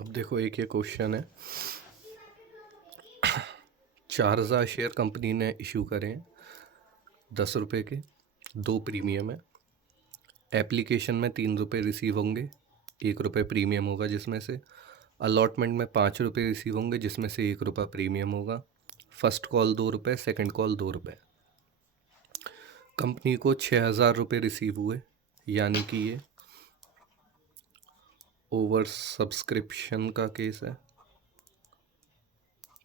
अब देखो एक ये क्वेश्चन है। 4000 शेयर कंपनी ने इशू करे हैं 10 रुपये के, 2 प्रीमियम है। एप्लीकेशन में 3 रुपये रिसीव होंगे, 1 रुपये प्रीमियम होगा जिसमें से। अलॉटमेंट में 5 रुपये रिसीव होंगे जिसमें से 1 रुपये प्रीमियम होगा। फर्स्ट कॉल 2 रुपये, सेकेंड कॉल 2 रुपये। कंपनी को 6000 रुपये रिसीव हुए, यानी कि ये ओवर सब्सक्रिप्शन का केस है।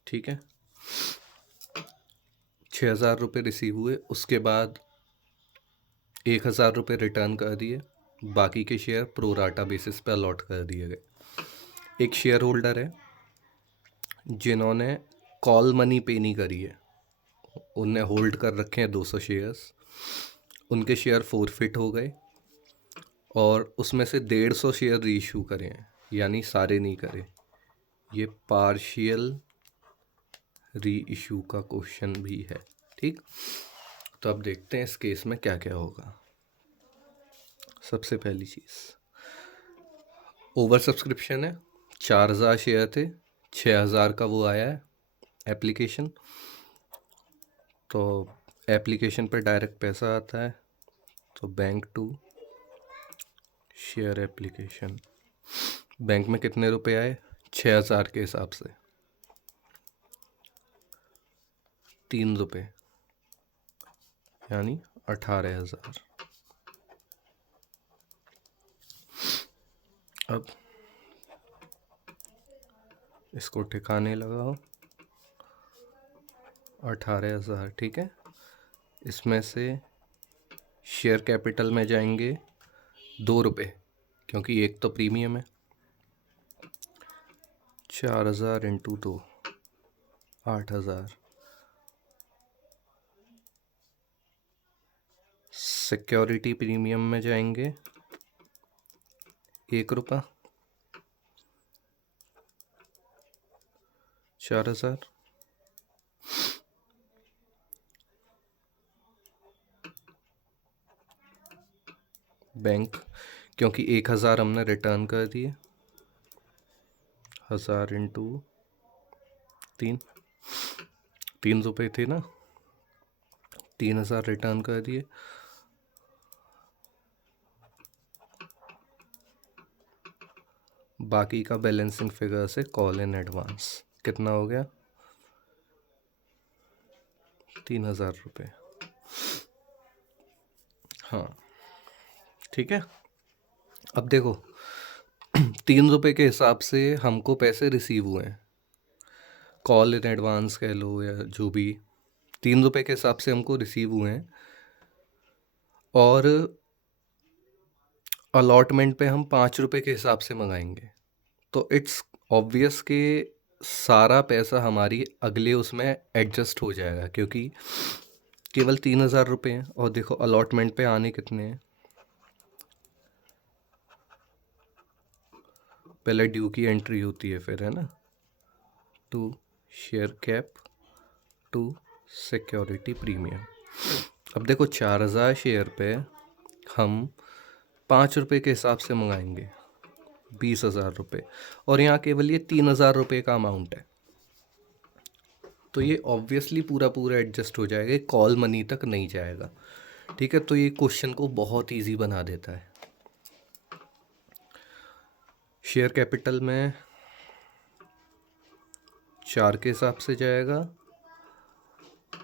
ठीक है, 6000 रुपये रिसीव हुए, उसके बाद 1000 रुपये रिटर्न कर दिए, बाकी के शेयर प्रो राटा बेसिस पे अलॉट कर दिए गए। एक शेयर होल्डर है जिन्होंने कॉल मनी पे नहीं करी है, उनने होल्ड कर रखे हैं 200 शेयर्स, उनके शेयर फोरफिट हो गए और उसमें से 150 शेयर रीइशू करे हैं, यानी सारे नहीं करे। ये पार्शियल री इशू का क्वेश्चन भी है। ठीक, तो अब देखते हैं इस केस में क्या क्या होगा। सबसे पहली चीज़, ओवर सब्सक्रिप्शन है। 4000 शेयर थे, 6000 का वो आया है एप्लीकेशन, तो एप्लीकेशन पर डायरेक्ट पैसा आता है, तो bank to share application. Bank में कितने रुपए आए? 6000 के हिसाब से 3 रुपये, यानी 18,000। अब इसको ठिकाने लगाओ, 18,000। ठीक है, इसमें से शेयर कैपिटल में जाएंगे 2 रुपये, क्योंकि एक तो प्रीमियम है। 4000 इंटू 2, 8000। सिक्योरिटी प्रीमियम में जाएंगे 1 रुपया, 4000। बैंक, क्योंकि 1000 हमने रिटर्न कर दिए, 1000 इंटू 3 रुपये थे ना, 3000 रिटर्न कर दिए। बाकी का बैलेंसिंग फिगर से कॉल इन एडवांस कितना हो गया? 3000 रुपये। हाँ, ठीक है। अब देखो 3 रुपये के हिसाब से हमको पैसे रिसीव हुए हैं, कॉल इन एडवांस कह लो या जो भी, 3 रुपये के हिसाब से हमको रिसीव हुए हैं, और अलॉटमेंट पे हम 5 रुपये के हिसाब से मंगाएंगे, तो इट्स ऑब्वियस कि सारा पैसा हमारी अगले उसमें एडजस्ट हो जाएगा, क्योंकि केवल 3000 रुपये हैं। और देखो अलॉटमेंट पे आने कितने हैं, पहले ड्यू की एंट्री होती है, फिर है ना, to share cap to security premium. अब देखो 4000 शेयर पे हम 5 रुपये के हिसाब से मंगाएंगे, 20,000 रुपये, और यहाँ केवल ये 3000 रुपये का अमाउंट है, तो ये ऑब्वियसली पूरा पूरा एडजस्ट हो जाएगा, कॉल मनी तक नहीं जाएगा। ठीक है, तो ये क्वेश्चन को बहुत इजी बना देता है। शेयर कैपिटल में 4 के हिसाब से जाएगा,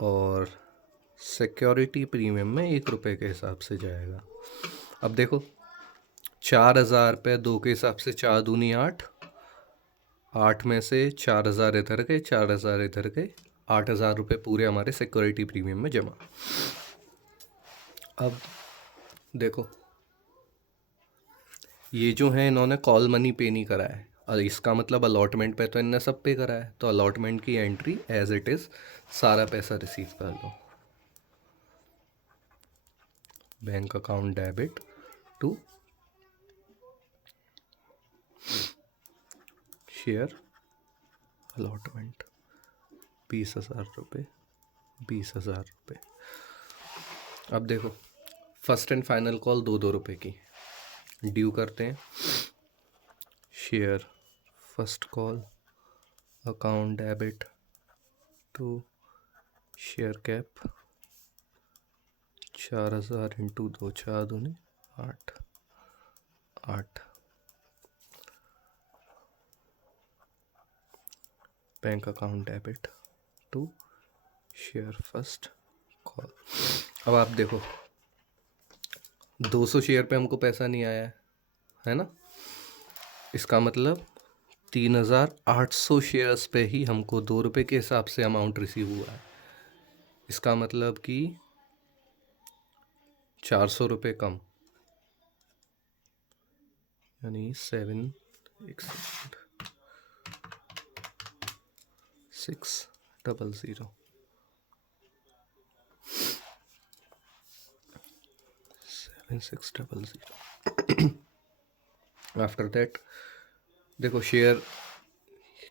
और सिक्योरिटी प्रीमियम में 1 रुपये के हिसाब से जाएगा। अब देखो 4000 पे 2 के हिसाब से 4 दूनी 8, 8 में से 4000 इधर गए, 4000 इधर गए, 8000 रुपये पूरे हमारे सिक्योरिटी प्रीमियम में जमा। अब देखो ये जो है इन्होंने कॉल मनी पे नहीं करा है, और इसका मतलब अलॉटमेंट पे तो इनने सब पे करा है, तो अलॉटमेंट की एंट्री एज इट इज़ सारा पैसा रिसीव कर लो। Bank account debit to share allotment, 20,000 रुपये, 20,000 रुपये। अब देखो फर्स्ट एंड फाइनल कॉल 2-2 रुपये की ड्यू करते हैं। Share first call account debit to share cap 4000 into 2 4 दूनी 8 8 bank account debit to share first call. अब आप देखो 200 शेयर पे हमको पैसा नहीं आया है ना, इसका मतलब 3800 शेयर्स पे ही हमको 2 रुपये के हिसाब से अमाउंट रिसीव हुआ है। इसका मतलब कि 400 रुपये कम, यानी 600 7600। आफ्टर दैट देखो शेयर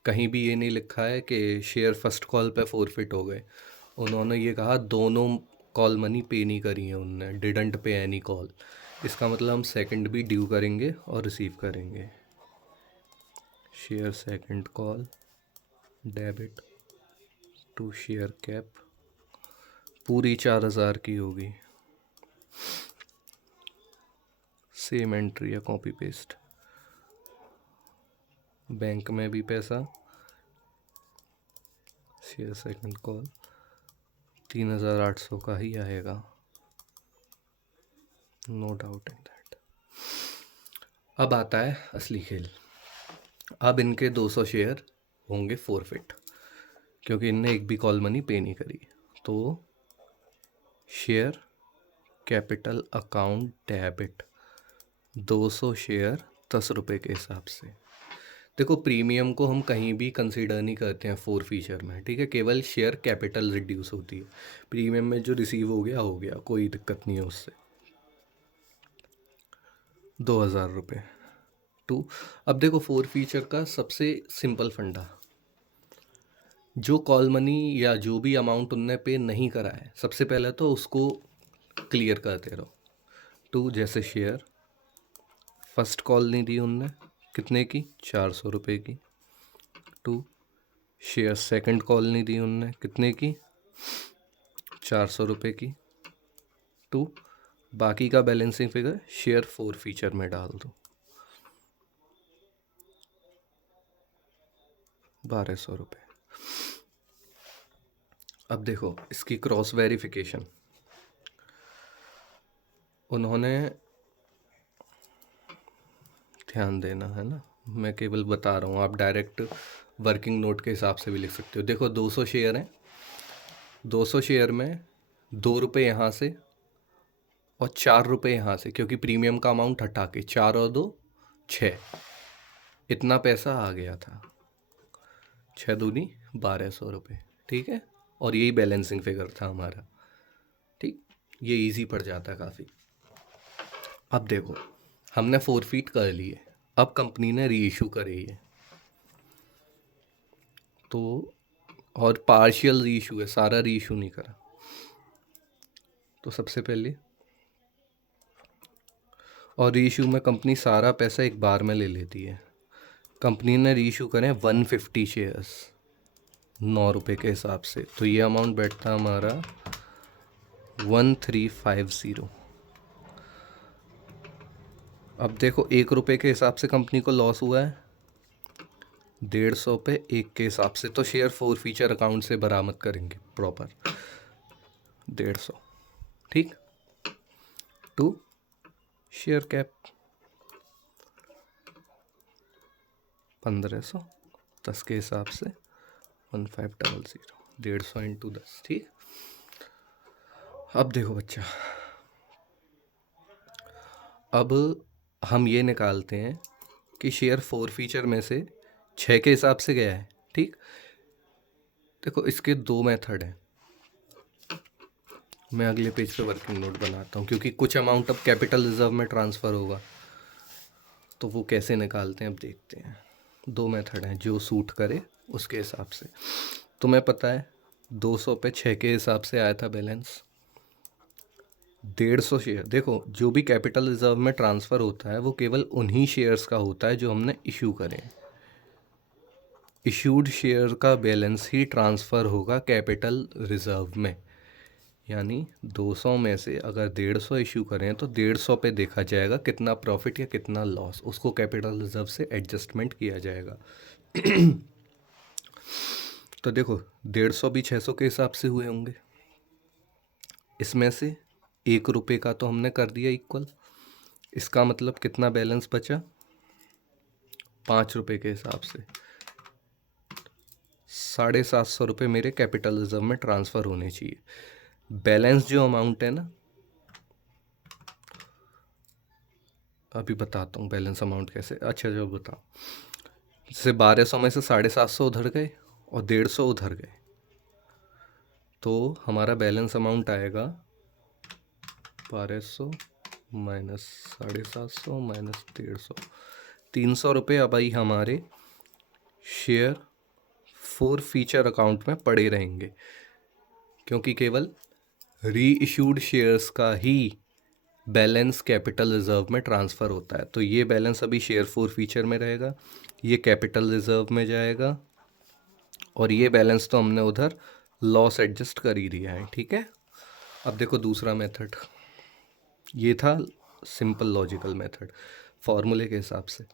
कहीं भी ये नहीं लिखा है कि शेयर फर्स्ट कॉल पे फॉरफिट हो गए। उन्होंने ये कहा दोनों कॉल मनी पे नहीं करी है उनने, डिडंट पे एनी कॉल। इसका मतलब हम सेकंड भी ड्यू करेंगे और रिसीव करेंगे। Share second call debit to share cap पूरी 4000 की होगी। सेम एंट्री है, कॉपी पेस्ट। बैंक में भी पैसा, शेयर सेकंड कॉल 3800 का ही आएगा, नो डाउट इन दैट। अब आता है असली खेल। अब इनके 200 शेयर होंगे फॉरफिट क्योंकि इनने एक भी कॉल मनी पे नहीं करी। तो share capital account debit 200 share 10 रुपये के हिसाब से। देखो प्रीमियम को हम कहीं भी कंसीडर नहीं करते हैं फोर फीचर में, ठीक है, केवल शेयर कैपिटल रिड्यूस होती है। प्रीमियम में जो रिसीव हो गया, कोई दिक्कत नहीं है उससे। 2000 रुपये टू। अब देखो फोर फीचर का सबसे सिंपल फंडा, जो कॉल मनी या जो भी अमाउंट उनने पे नहीं करा है, सबसे पहले तो उसको क्लियर करते रहो। टू जैसे शेयर फर्स्ट कॉल नहीं दी उनने, कितने की 400 रुपये की। टू शेयर सेकंड कॉल नहीं दी उनने, कितने की 400 रुपये की। टू बाकी का balancing figure share four feature में डाल दो, 1200 रुपये। अब देखो इसकी क्रॉस वेरिफिकेशन उन्होंने, ध्यान देना है ना, मैं केवल बता रहा हूँ, आप डायरेक्ट वर्किंग नोट के हिसाब से भी लिख सकते हो। देखो 200 शेयर हैं, 200 शेयर में 2 रुपये यहाँ से और 4 रुपये यहाँ से, क्योंकि प्रीमियम का अमाउंट हटा के 4 और 2 6, इतना पैसा आ गया था। 6 दूनी 1200 रुपये, ठीक है। और यही बैलेंसिंग फिगर था हमारा, ठीक। ये इजी पड़ जाता काफ़ी। अब देखो हमने फॉरफिट कर लिए, अब कंपनी ने री इशू करी है तो, और पार्शियल री इशू है, सारा री इशू नहीं करा। तो सबसे पहले और री इशू में कंपनी सारा पैसा एक बार में ले लेती है। कंपनी ने री इशू करें 150 शेयर्स 9 रुपये के हिसाब से, तो ये अमाउंट बैठता हमारा 1350। अब देखो 1 रुपये के हिसाब से कंपनी को लॉस हुआ है, 150 पे 1 के हिसाब से, तो शेयर फोर फीचर अकाउंट से बरामद करेंगे प्रॉपर 150, ठीक। टू शेयर कैप 1500 10 के हिसाब से 1500, 150 इंटू 10, ठीक। अब देखो बच्चा, अब हम ये निकालते हैं कि शेयर फोर फीचर में से 6 के हिसाब से गया है, ठीक। देखो इसके 2 मेथड हैं, मैं अगले पेज पे वर्किंग नोट बनाता हूँ क्योंकि कुछ अमाउंट अब कैपिटल रिजर्व में ट्रांसफ़र होगा, तो वो कैसे निकालते हैं अब देखते हैं। 2 मेथड हैं, जो सूट करे उसके हिसाब से। तुम्हें पता है 200 पे 6 के हिसाब से आया था बैलेंस 150 शेयर। देखो जो भी कैपिटल रिजर्व में ट्रांसफ़र होता है वो केवल उन्हीं शेयर्स का होता है जो हमने इशू करें, इशूड शेयर का बैलेंस ही ट्रांसफ़र होगा कैपिटल रिजर्व में। यानी 200 में से अगर 150 इशू करें तो 150 पे देखा जाएगा कितना प्रॉफिट या कितना लॉस, उसको कैपिटल रिजर्व से एडजस्टमेंट किया जाएगा। तो देखो 150 भी 600 के हिसाब से हुए होंगे, इसमें से 1 रुपये का तो हमने कर दिया इक्वल, इसका मतलब कितना बैलेंस बचा 5 रुपये के हिसाब से 750 रुपये मेरे कैपिटल रिजर्व में ट्रांसफ़र होने चाहिए। बैलेंस जो अमाउंट है ना, अभी बताता हूँ बैलेंस अमाउंट कैसे। अच्छा जो बताओ, जैसे 1200 में से 750 उधर गए और 150 उधर गए, तो हमारा बैलेंस अमाउंट आएगा 1200 माइनस 750 माइनस 150, 300 रुपये अब आई हमारे शेयर फोर फीचर अकाउंट में पड़े रहेंगे, क्योंकि केवल री इशूड शेयर्स का ही बैलेंस कैपिटल रिजर्व में ट्रांसफ़र होता है। तो ये बैलेंस अभी शेयर फोर फीचर में रहेगा, ये कैपिटल रिजर्व में जाएगा, और ये बैलेंस तो हमने उधर लॉस एडजस्ट कर ही दिया है। ठीक है, अब देखो दूसरा मेथड, ये था सिंपल लॉजिकल मेथड फॉर्मूले के हिसाब से।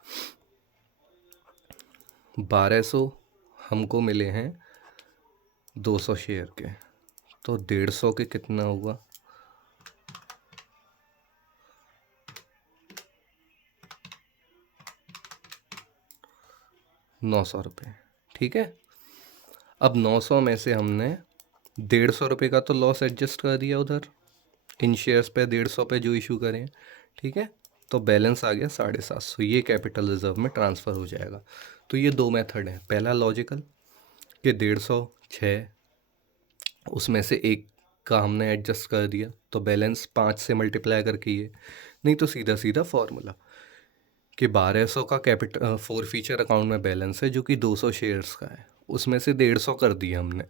1200 हमको मिले हैं 200 शेयर के, तो 150 के कितना हुआ, ₹900। ठीक है, अब 900 में से हमने 150 रुपये का तो लॉस एडजस्ट कर दिया उधर इन शेयर्स पे, 150 पे जो इशू करें। ठीक है, तो बैलेंस आ गया 750, ये कैपिटल रिजर्व में ट्रांसफ़र हो जाएगा। तो ये दो मेथड हैं, पहला लॉजिकल कि 150 6, उसमें से एक का हमने एडजस्ट कर दिया तो बैलेंस 5 से मल्टीप्लाई करके ये, नहीं तो सीधा सीधा फॉर्मूला कि 1200 का कैपिटल फोर फीचर अकाउंट में बैलेंस है जो कि 200 शेयर्स का है, उसमें से 150 कर दिया हमने,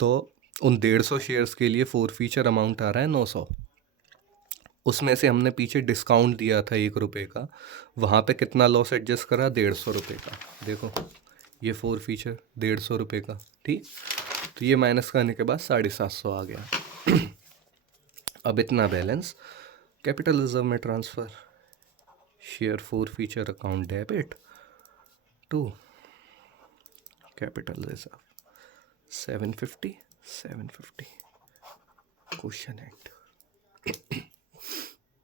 तो उन 150 शेयर्स के लिए फोर फीचर अमाउंट आ रहा है 900। उसमें से हमने पीछे डिस्काउंट दिया था 1 रुपये का, वहाँ पे कितना लॉस एडजस्ट करा 150 रुपये का। देखो ये फोर फीचर 150 रुपये का, ठीक, तो ये माइनस करने के बाद 750 आ गया। अब इतना बैलेंस कैपिटल रिजर्व में transfer, share forfeiture account debit to capital reserve 750 750। Question and.